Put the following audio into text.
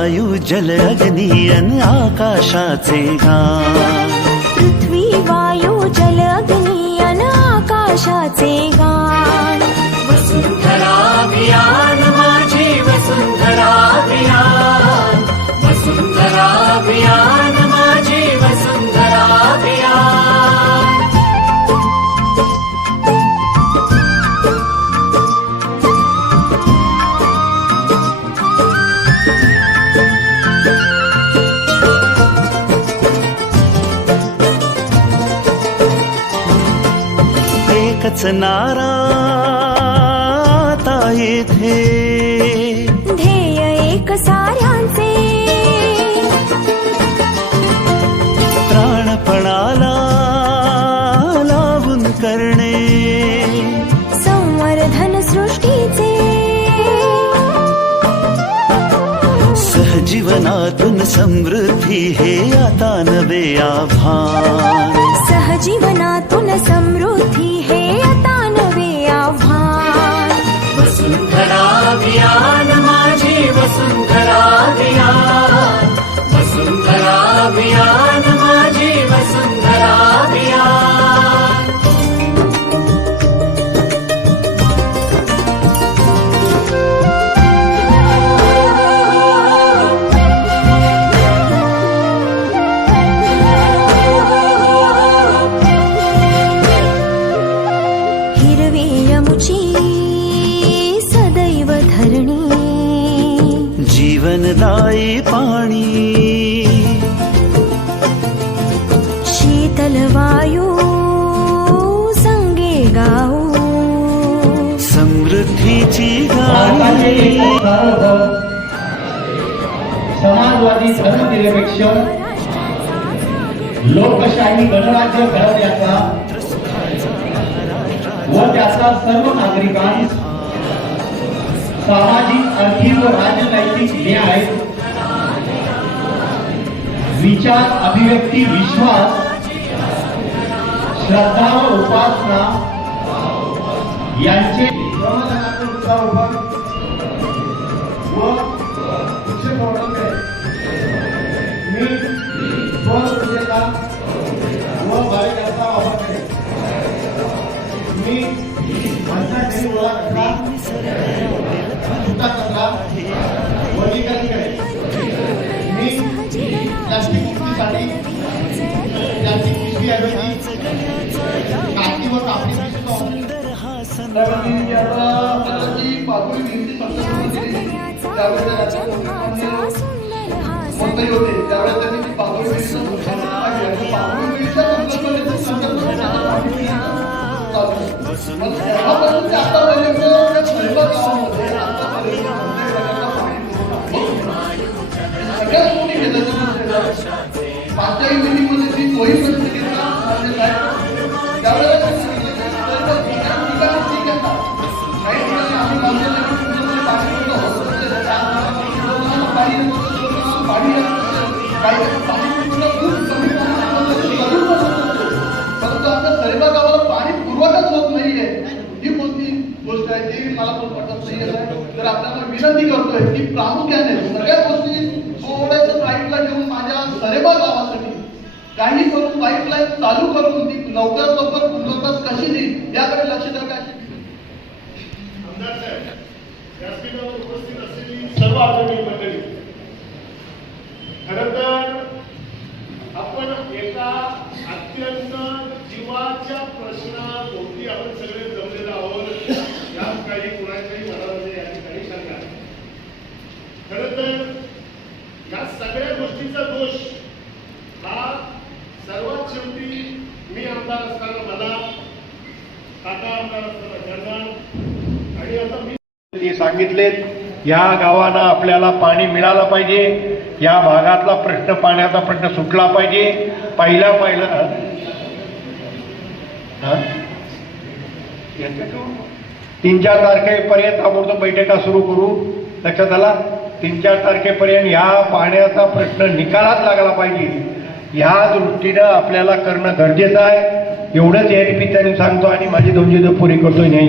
वायू जल अग्नी अन आकाशाचे गान. पृथ्वी वायू जल अग्नी अन आकाशाचे गान. वसुंधरा अभियान माझी वसुंधरा अभियान. वसुंधरा अभियान माझी वसुंधरा अभियान. एकच नारा आता येथे, ध्येय एक साऱ्यांचे. प्राणपणाला लावून करणे संवर्धन सृष्टीचे. सहजीवनातून समृद्धी हे आता नवे आव्हान. सहजीवनातून समृद्धी हे आता नवे आव्हान. वसुंधरा अभियान माझी वसुंधरा अभियान. वसुंधरा अभियान माझी वसुंधरा अभियान. हिरवी यमुची सदैव धरणी. जीवनदायी पाणी, शीतल वायू संगे गाऊ. समृद्धीची गाणी. समाजवादी धर्मनिरपेक्ष लोकशाही गणराज्य घडवण्याचा व त्याचा सर्व नागरिकांस सामाजिक, आर्थिक व राजनैतिक न्याय, विचार, अभिव्यक्ती, विश्वास, श्रद्धा व उपासना यांचे मी स्वतंत्रता व भारताचा वापर करेन. मी माझ्या मुलाला सुद्धा वर्गीकरण करेन. मी प्लास्टिक मुक्तीसाठी प्लास्टिक पिशवीऐवजी कागदी व कापडी पिशवी पातळी भिंती मंत्री होते त्यावेळेस त्यांनी ती पातळी पाचही मिनिटमध्ये ती सोयी परंतु आता सरेबा गावाला पाणी पुरवठाच होत नाहीये. ही कोणती गोष्ट आहे ती मला पण पटत नाहीये. तर आपल्याला विनंती करतोय की प्रामुख्याने सगळ्या गोष्टी थोड्याशा साईडला घेऊन माझ्या सरेबा गावासाठी काही करून पाईपलाईन चालू करून ती लवकरात लवकर पूर्णत्वास कशी देईल याकडे लक्ष द्यायला उपस्थित असलेली सर्व आदरणीय मंडळी, खरं तर आपण एका अत्यंत जीवाच्या प्रश्नाभोवती आपण सगळे जमलेलो आहोत. यात काही कुणाच्याही मनामध्ये या ठिकाणी शंका नाही. खरं तर या सगळ्या गोष्टीचा दोष हा सर्वात शेवटी मी आमदार असताना मला, काका आमदार असताना जर्नल आणि आता मी सांगितले. या गावाला आपल्याला पाणी मिळालं पाहिजे. या भागातला प्रश्न, पाण्याचा प्रश्न सुटला पाहिजे. पहिला 3-4 तारखेपर्यंत आपण बैठका सुरू करू. लक्षात आला. 3-4 तारखेपर्यंत या पाण्याचा प्रश्न निकालात लागला पाहिजे. ह्या दृष्टीनं आपल्याला करणं गरजेचं आहे. एवढंच या निमित्ताने सांगतो आणि माझी 2 पुरी करतोय. नाही